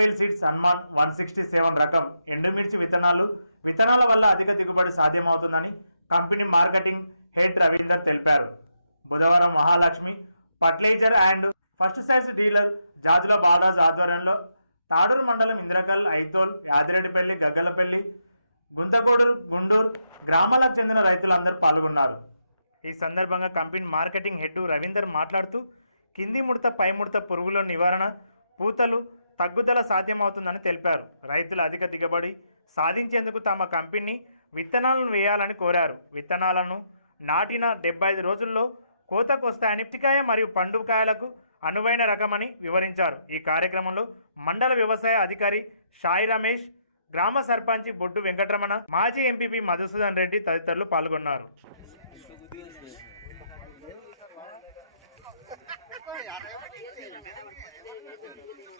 Rafale seeds Sanman one sixty seven రకం. ఎండుమిర్చి విత్తనాలు విత్తనాల వల్ల అధిక దిగుబడి సాధ్యమవుతుందని కంపెనీ మార్కెటింగ్ హెడ్ రవీందర్ తెలిపారు. బుధవారం Mahalakshmi fertilizer and first size dealer Jajula Balaj ఆధ్వర్యంలో తాడూరు మండలం ఇంద్రకల్ ఐతోల్ యాదిరెడ్డిపల్లి గగ్గలపల్లి గుంతకోడూరు గుండూరు గ్రామాలకు చెందిన రైతులందరూ పాల్గొన్నారు. ఈ సందర్భంగా కంపెనీ మార్కెటింగ్ హెడ్ రవీందర్ మాట్లాడుతూ కింది ముడత పై ముడత పురుగుల నివారణ పూతలు తగ్గుదల సాధ్యమవుతుందని తెలిపారు. రైతుల అధిక దిగుబడి సాధించేందుకు తమ కంపెనీ విత్తనాలను వేయాలని కోరారు. విత్తనాలను నాటిన డెబ్బై ఐదు రోజుల్లో కోతకు వస్తాయని నిప్తికాయ మరియు పండుకాయలకు అనువైన రకమని వివరించారు. ఈ కార్యక్రమంలో మండల వ్యవసాయ అధికారి షాయి రమేష్ గ్రామ సర్పంచ్ బొడ్డు వెంకటరమణ మాజీ ఎంపీపీ మధుసూదన్ రెడ్డి తదితరులు పాల్గొన్నారు.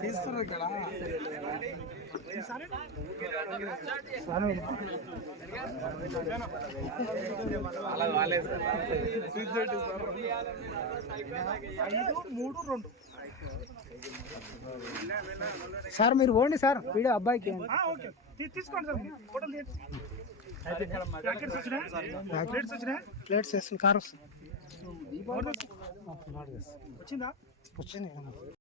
తీస్తున్నారు ఇక్కడ మూడు రెండు. సార్ మీరు పోండి సార్. వీడియో అబ్బాయికి? ప్లేట్స్ వేసుకుని కార్ వస్తుంది. వచ్చిందా? వచ్చింది.